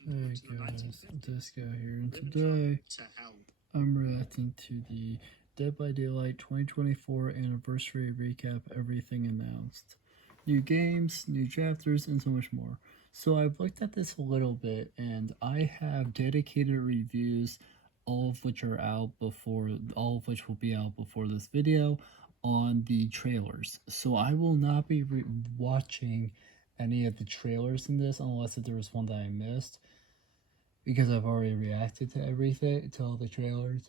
Hey guys, D1sco here, and today I'm reacting to the Dead by Daylight 2024 anniversary recap, everything announced. New games, new chapters, and so much more. So I've looked at this a little bit, and I have dedicated reviews, all of which will be out before this video, on the trailers. So I will not be watching any of the trailers in this unless if there was one that I missed, because I've already reacted to everything, to all the trailers.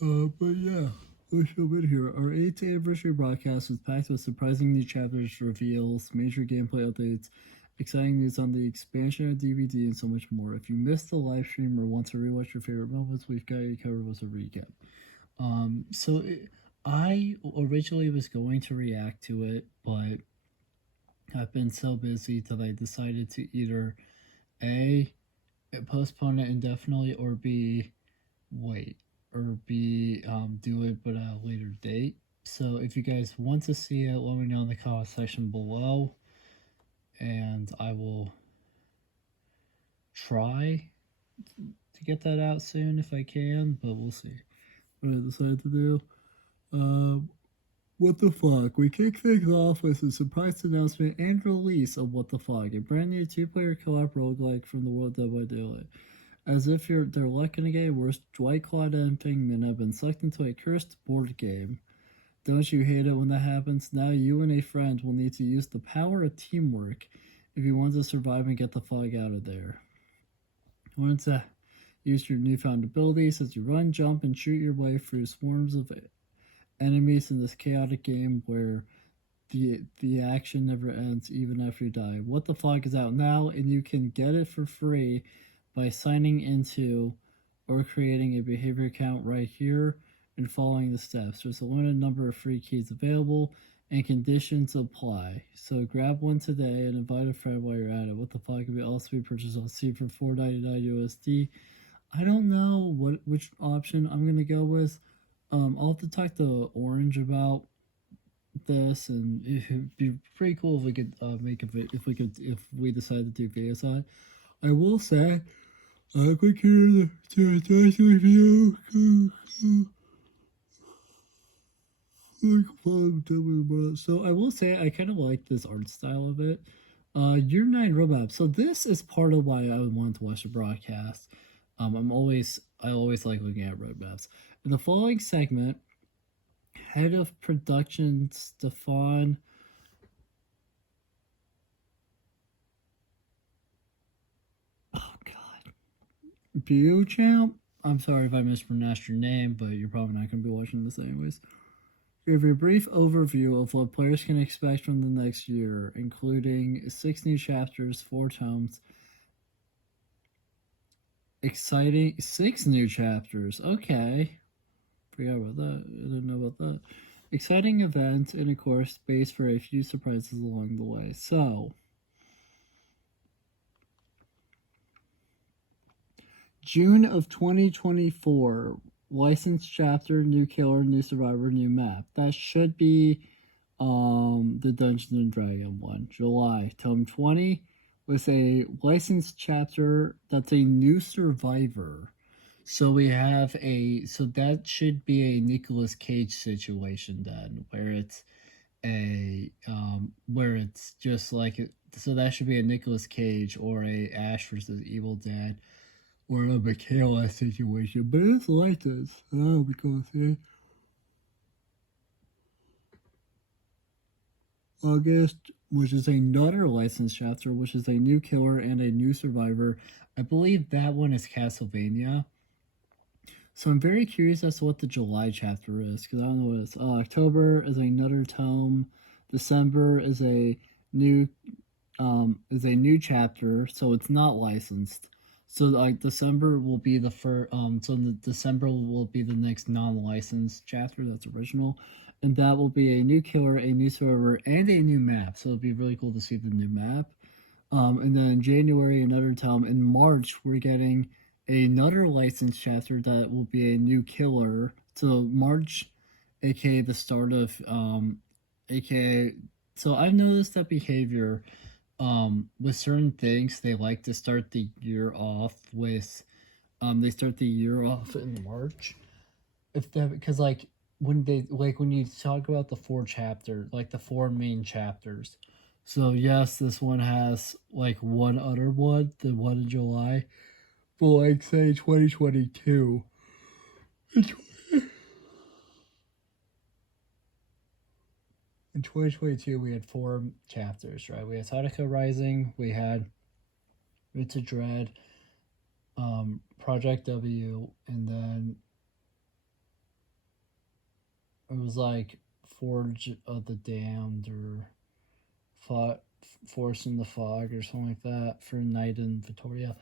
But yeah, let's jump in here. Our 8th anniversary broadcast was packed with surprising new chapters, reveals, major gameplay updates, exciting news on the expansion of DVD, and so much more. If you missed the live stream or want to rewatch your favorite moments, we've got you covered with a recap. I originally was going to react to it, but I've been so busy that I decided to either A, postpone it indefinitely, or B, wait, or B, do it but at a later date. So if you guys want to see it, let me know in the comment section below, and I will try to get that out soon if I can, but we'll see what I decide to do. What the Fuck? We kick things off with a surprise announcement and release of What the Fuck, a brand new 2-player co-op roguelike from the world Dead by Daylight. As if they're luck in a game where Dwight, Claude, and Pingman have been sucked into a cursed board game. Don't you hate it when that happens? Now you and a friend will need to use the power of teamwork if you want to survive and get the fuck out of there. You want to use your newfound abilities as you run, jump, and shoot your way through swarms of enemies in this chaotic game where the action never ends even after you die. What the Fuck is out now, and you can get it for free by signing into or creating a behavior account right here and following the steps. There's a limited number of free keys available and conditions apply. So grab one today and invite a friend while you're at it. What the Fuck can also be purchased on Steam for $4.99 USD. I don't know which option I'm gonna go with. I'll have to talk to Orange about this, and it'd be pretty cool if we could if we decide to do videos on it. I will say, click here to address review. So I will say I kind of like this art style of it. Year 9 roadmap. So this is part of why I wanted to watch the broadcast. I always like looking at roadmaps. In the following segment, head of production Stefan Beauchamp. I'm sorry if I mispronounced your name, but you're probably not going to be watching this anyways. Give a brief overview of what players can expect from the next year, including 6 new chapters, 4 tomes. Exciting 6 new chapters. Okay. Forgot about that. I didn't know about that. Exciting event, and of course, space for a few surprises along the way. So, June of 2024, licensed chapter, new killer, new survivor, new map. That should be the Dungeons and Dragons one. July, tome 20 with a licensed chapter that's a new survivor. So we have so that should be a Nicolas Cage situation then, where it's just like so that should be a Nicolas Cage or a Ash versus Evil Dead or a Michaela situation, but it's licensed. Oh, because August, which is another licensed chapter, which is a new killer and a new survivor. I believe that one is Castlevania. So I'm very curious as to what the July chapter is, because I don't know what it's. October is another tome. December is a new chapter, so it's not licensed. So like December will be the first. December will be the next non-licensed chapter that's original, and that will be a new killer, a new server, and a new map. So it'll be really cool to see the new map. And then in January, another tome. In March, we're getting another licensed chapter that will be a new killer. So March, aka the start of aka. So I've noticed that behavior with certain things, they like to start the year off with, they start the year off in March. If that, because like when you talk about the the four main chapters. So yes, this one has like one other one, the one in July, but like say 2022. In 2022, we had four chapters, right? We had Sadaka Rising, we had Roots of Dread, Project W, and then it was like Forge of the Damned or Force in the Fog or something like that for Night in Victoria.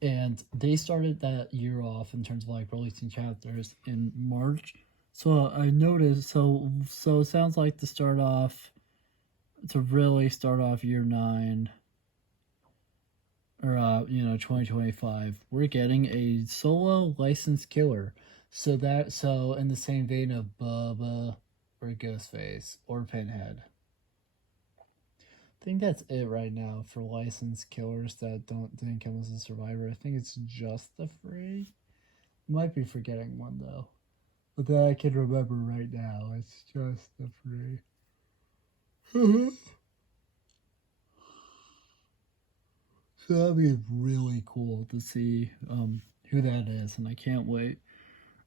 And they started that year off in terms of like releasing chapters in March. So I noticed, so it sounds like to really start off year 9 or 2025, we're getting a solo licensed killer. So in the same vein of Bubba or Ghostface or Pinhead. I think that's it right now for licensed killers that didn't come as a survivor. I think it's just the free. Might be forgetting one though, but that I can remember right now. It's just the free. So that'd be really cool to see who that is, and I can't wait.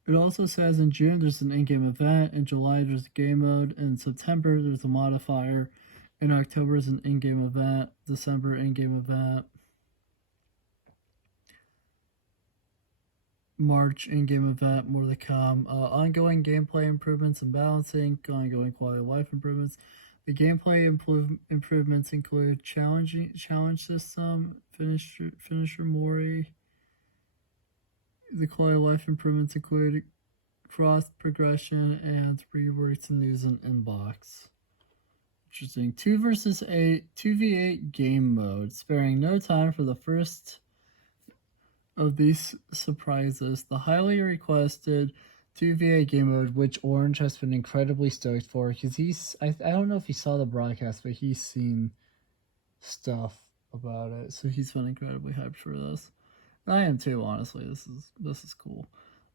It also says in June there's an in-game event, in July there's a game mode, in September there's a modifier, in October is an in-game event, December in-game event, March in-game event, more to come. Ongoing gameplay improvements and balancing, ongoing quality of life improvements. The gameplay improvements include challenge system, finisher Mori. The quality of life improvements include cross progression and reworks and news and inbox. Interesting. 2v8 game mode, sparing no time for the first of these surprises. The highly requested 2v8 game mode, which Orange has been incredibly stoked for, because I don't know if he saw the broadcast, but he's seen stuff about it, so he's been incredibly hyped for this. I am too, honestly. This is cool.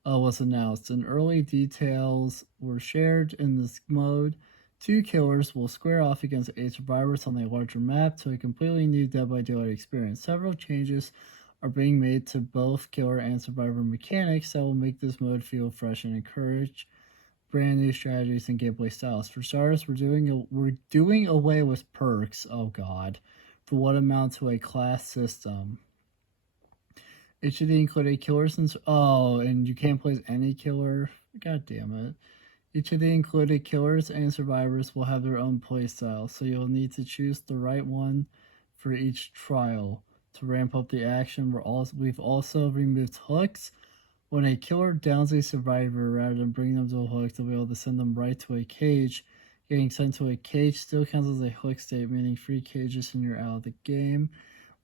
Was announced, and early details were shared in this mode. 2 killers will square off against 8 survivors on a larger map to a completely new Dead by Daylight experience. Several changes are being made to both killer and survivor mechanics that will make this mode feel fresh and encourage brand new strategies and gameplay styles. For starters, we're doing away with perks. Oh god, for what amount to a class system. It should include a killer and you can't play as any killer. God damn it. Each of the included killers and survivors will have their own playstyle, so you'll need to choose the right one for each trial. To ramp up the action, we've also removed hooks. When a killer downs a survivor, rather than bringing them to a hook, they'll be able to send them right to a cage. Getting sent to a cage still counts as a hook state, meaning free cages and you're out of the game.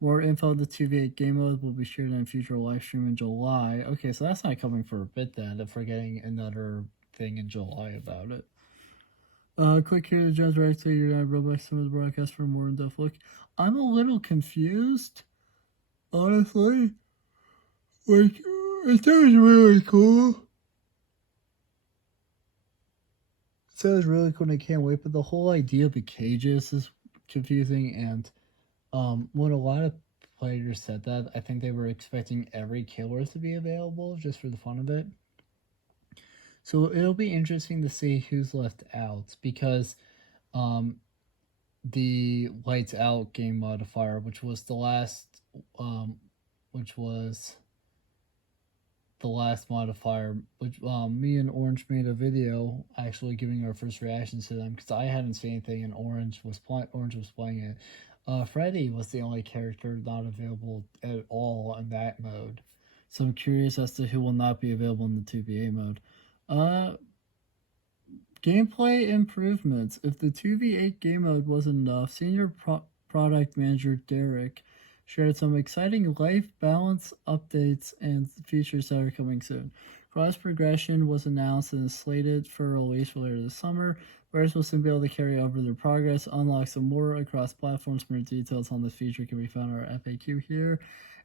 More info on the 2v8 game mode will be shared in a future live stream in July. Okay, so that's not coming for a bit then, if we're getting another thing in July about it. Click here to judge right so you're gonna roll back some of the broadcast for a more in-depth look. I'm a little confused, honestly. Like, it sounds really cool. It sounds really cool and I can't wait, but the whole idea of the cages is confusing, and when a lot of players said that, I think they were expecting every killer to be available just for the fun of it. So it'll be interesting to see who's left out, because the Lights Out game modifier, which was the last modifier, which me and Orange made a video actually giving our first reactions to them, because I hadn't seen anything and Orange was playing it. Freddy was the only character not available at all in that mode, so I'm curious as to who will not be available in the 2v8 mode. Gameplay improvements. If the 2v8 game mode wasn't enough, Senior Product Manager Derek shared some exciting life balance updates and features that are coming soon. Cross progression was announced and is slated for release later this summer, Players will soon be able to carry over their progress, unlock some more across platforms. More details on this feature can be found in our FAQ here.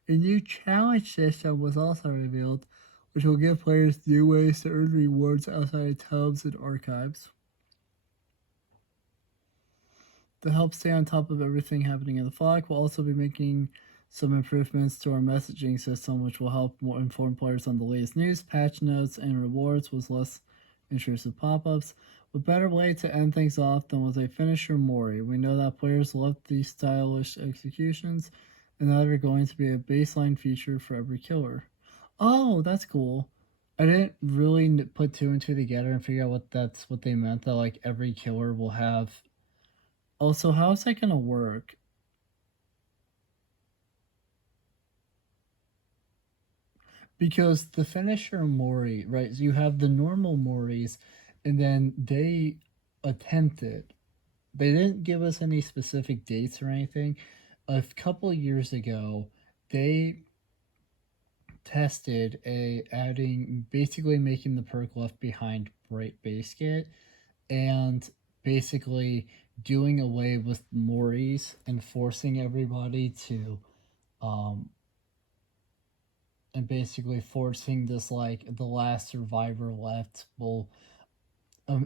A new challenge system was also revealed, which will give players new ways to earn rewards outside tubs and archives. To help stay on top of everything happening in the fog, we'll also be making some improvements to our messaging system, which will help more inform players on the latest news, patch notes, and rewards with less intrusive pop-ups. A better way to end things off than with a finisher Mori. We know that players love these stylish executions, and that are going to be a baseline feature for every killer. Oh, that's cool. I didn't really put two and two together and figure out what they meant. That like every killer will have. Also, how is that gonna work? Because the finisher Mori, right? So you have the normal Moris, and then they attempted. They didn't give us any specific dates or anything. A couple years ago, they tested adding basically making the perk left behind bright basket and basically doing away with Moris and forcing everybody to and basically forcing this like the last survivor left will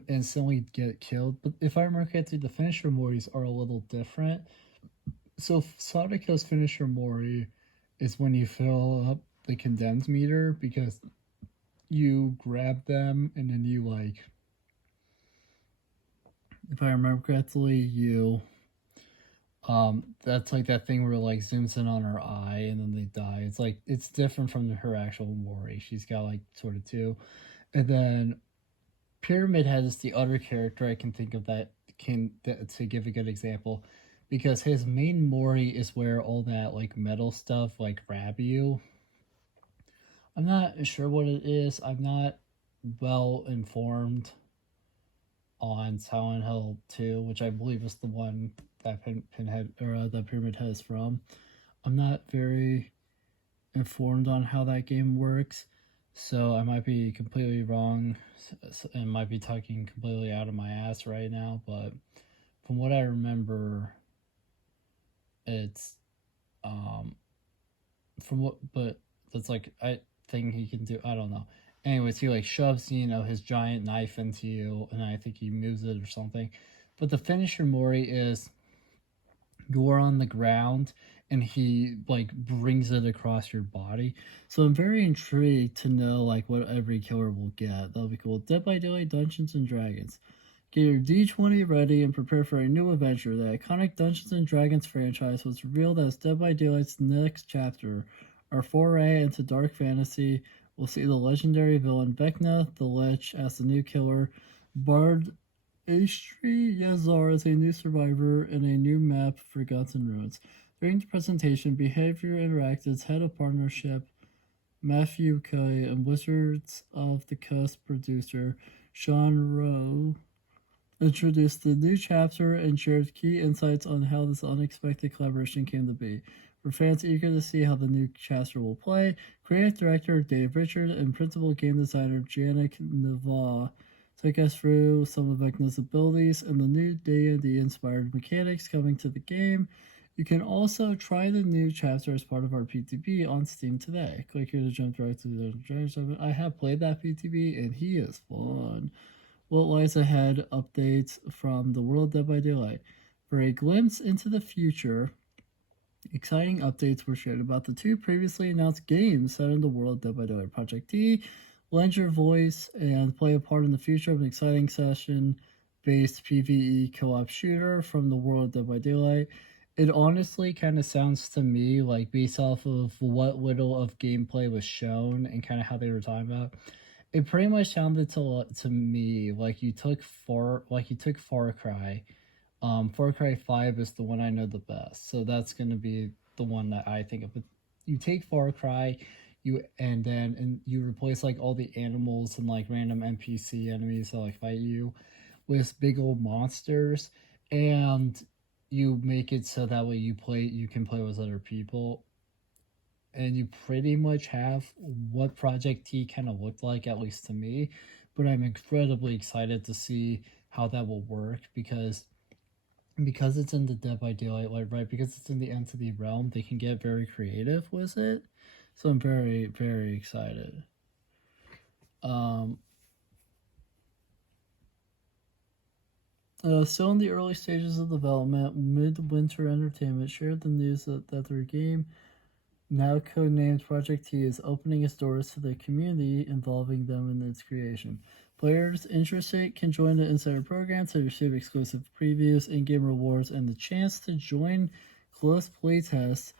instantly get killed. But if I remember correctly, the finisher Moris are a little different. So Sonico's finisher Mori is when you fill up the condemned meter because you grab them and then you like, if I remember correctly, you that's like that thing where it like zooms in on her eye and then they die. It's like it's different from her actual Mori. She's got like sort of two. And then Pyramid Head is the other character I can think of that to give a good example, because his main Mori is where all that like metal stuff like grab you. I'm not sure what it is. I'm not well informed on Silent Hill 2, which I believe is the one that Pinhead or the Pyramid Head is from. I'm not very informed on how that game works, so I might be completely wrong and might be talking completely out of my ass right now, but from what I remember, it's from what, but that's like I think he can do. I don't know. Anyways, he like shoves his giant knife into you, and I think he moves it or something. But the finisher Mori is you're on the ground and he like brings it across your body. So I'm very intrigued to know like what every killer will get. That'll be cool. Dead by Daylight Dungeons and Dragons. Get your D20 ready and prepare for a new adventure. The iconic Dungeons and Dragons franchise was revealed as Dead by Daylight's next chapter. Our foray into dark fantasy will see the legendary villain Vecna the Lich as the new killer. Bard Ashtri Yazar is a new survivor in a new map, Forgotten Ruins. During the presentation, Behavior Interactive's head of partnership, Matthew Kay, and Wizards of the Coast producer, Sean Rowe, introduced the new chapter and shared key insights on how this unexpected collaboration came to be. For fans eager to see how the new chapter will play, creative director Dave Richard and principal game designer Janik Nava took us through some of Vecna's abilities and the new D&D inspired mechanics coming to the game. You can also try the new chapter as part of our PTB on Steam today. Click here to jump right to the Dungeons. I have played that PTB and he is fun. What lies ahead? Updates from the world Dead by Daylight. For a glimpse into the future, exciting updates were shared about the two previously announced games set in the world Dead by Daylight. Project D, lend your voice and play a part in the future of an exciting session-based PvE co-op shooter from the world Dead by Daylight. It honestly kind of sounds to me like, based off of what little of gameplay was shown and kind of how they were talking about, it pretty much sounded to me like you took Far Cry. Far Cry 5 is the one I know the best, so that's gonna be the one that I think of. But you take Far Cry, you replace like all the animals and like random NPC enemies that like fight you with big old monsters, and you make it so that way you can play with other people, and you pretty much have what Project T kind of looked like, at least to me. but I'm incredibly excited to see how that will work because it's in the Dead by Daylight light, right? Because it's in the Entity realm, they can get very creative with it. So I'm very, very excited. Still in the early stages of development, Midwinter Entertainment shared the news that their game, now codenamed Project T, is opening its doors to the community involving them in its creation. Players interested can join the Insider program to receive exclusive previews, in-game rewards, and the chance to join close playtests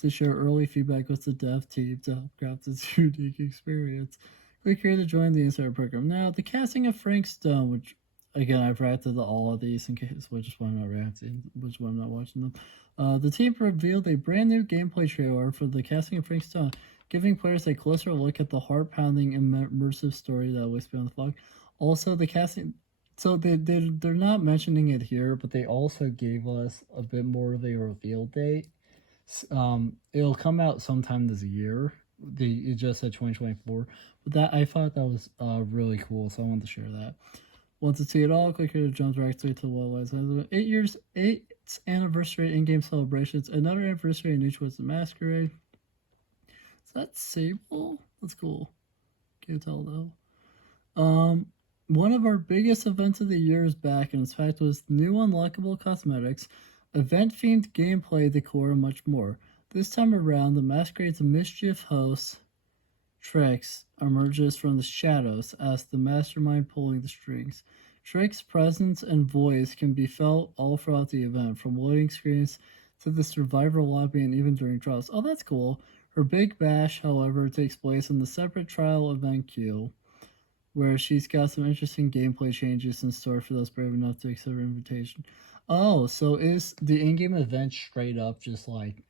to share early feedback with the dev team to help craft this unique experience. Click here to join the Insider program. Now, the casting of Frank Stone, which, again, I've reacted to all of these in case which one I'm not reacting, which one I'm not watching them. The team revealed a brand new gameplay trailer for the casting of Frank Stone, giving players a closer look at the heart-pounding, immersive story that awaits beyond the fog. Also, the casting... So they're not mentioning it here, but they also gave us a bit more of a reveal date. It'll come out sometime this year. It just said 2024. But that I thought that was really cool, so I wanted to share that. Want to see it all? Click here to jump directly to what was 8th anniversary in-game celebrations. Another anniversary in New Choice the Masquerade. Is that Sable? That's cool. Can't tell though. One of our biggest events of the year is back, and in fact was new unlockable cosmetics, event-themed gameplay, decor, and much more. This time around, the Masquerade's mischief host, Trex, emerges from the shadows as the mastermind pulling the strings. Trex's presence and voice can be felt all throughout the event, from loading screens to the survivor lobby and even during trials. Oh, that's cool. Her big bash, however, takes place in the separate trial event queue, where she's got some interesting gameplay changes in store for those brave enough to accept her invitation. Oh, so is the in-game event straight up just like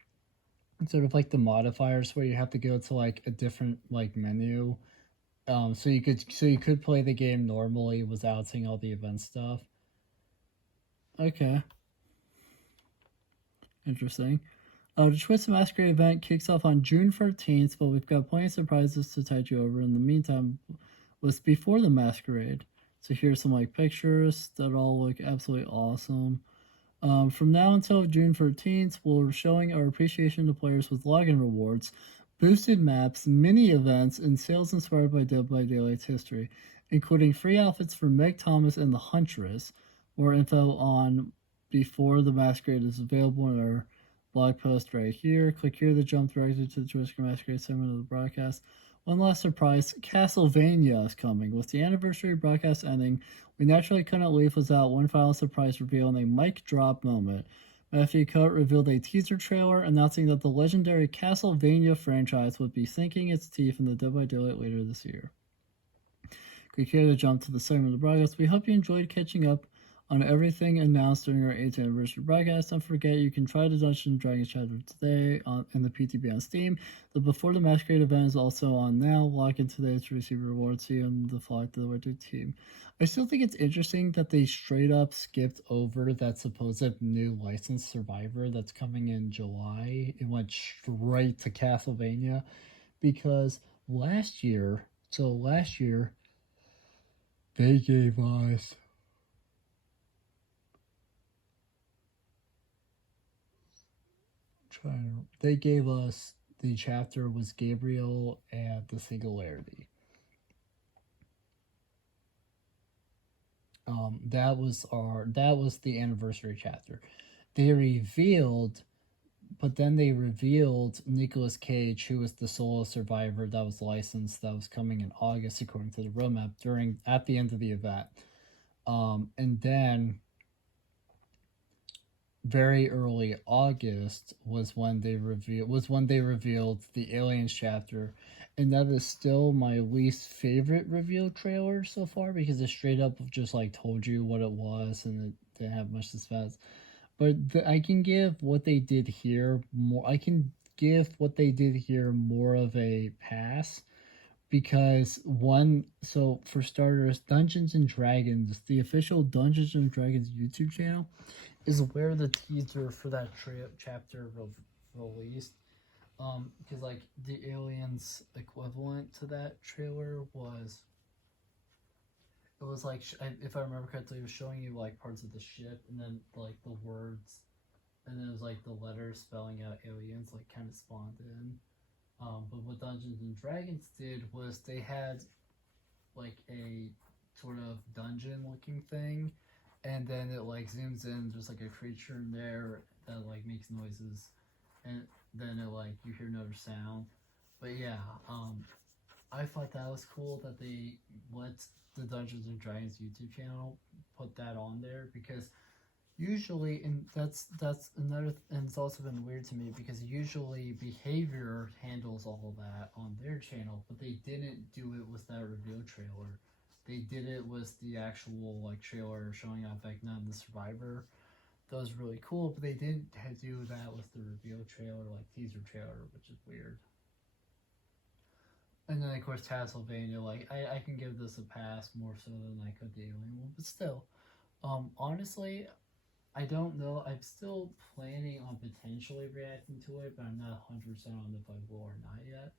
sort of like the modifiers where you have to go to like a different like menu, so you could play the game normally without seeing all the event stuff. Okay, interesting. The Twist Masquerade event kicks off on June 13th, but we've got plenty of surprises to tide you over. In the meantime, was before the Masquerade. So here's some like pictures that all look absolutely awesome. From now until June 13th, we're showing our appreciation to players with login rewards, boosted maps, mini events, and sales inspired by Dead by Daylight's history, including free outfits for Meg Thomas and the Huntress. More info on Before the Masquerade is available in our blog post right here. Click here to jump directly to the Twister Masquerade segment of the broadcast. One last surprise, Castlevania is coming. With the anniversary broadcast ending, we naturally couldn't leave without one final surprise reveal and a mic drop moment. Matthew Coate revealed a teaser trailer announcing that the legendary Castlevania franchise would be sinking its teeth in the Dead by Daylight later this year. Click here to jump to the segment of the broadcast. We hope you enjoyed catching up on everything announced during our 8th anniversary broadcast. Don't forget, you can try the Dungeons & Dragons chapter today in the PTB on Steam. The Before the Masquerade event is also on now. Log in today to receive rewards. See you on the Flock to the Winter team. I still think it's interesting that they straight up skipped over that supposed new licensed Survivor that's coming in July. It went straight to Castlevania because last year, they gave us... They gave us the chapter was Gabriel and the Singularity. That was the anniversary chapter. They revealed Nicolas Cage, who was the solo survivor that was licensed, that was coming in August according to the roadmap at the end of the event. And then very early August was when they revealed the Aliens chapter, and that is still my least favorite reveal trailer so far because it straight up just like told you what it was and it didn't have much suspense. But I can give what they did here more. I can give what they did here more of a pass because so for starters, Dungeons and Dragons, the official Dungeons and Dragons YouTube channel, is where the teaser for that chapter released. Because like the Aliens equivalent to that trailer was it was like, if I remember correctly, it was showing you like parts of the ship, and then like the words, and then it was like the letters spelling out aliens, like kind of spawned in. But what Dungeons and Dragons did was they had like a sort of dungeon looking thing, and then it like zooms in, there's like a creature in there that like makes noises, and then it like you hear another sound. But yeah, I thought that was cool that they let the Dungeons and Dragons YouTube channel put that on there, because usually, and that's another, and it's also been weird to me because usually behavior handles all of that on their channel, but they didn't do it with that reveal trailer. They did it with the actual like trailer showing off Vecna and the Survivor. That was really cool, but they didn't do that with the reveal trailer, like teaser trailer, which is weird. And then of course Castlevania, like I can give this a pass more so than I could the Alien one, but still, honestly, I don't know. I'm still planning on potentially reacting to it, but I'm not 100% on if I will or not yet.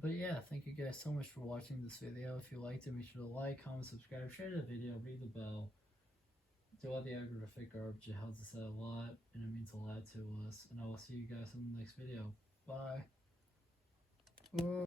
But yeah, thank you guys so much for watching this video. If you liked it, make sure to like, comment, subscribe, share the video, ring the bell, do all the aggraphic garbage. It helps us out a lot, and it means a lot to us. And I will see you guys in the next video. Bye.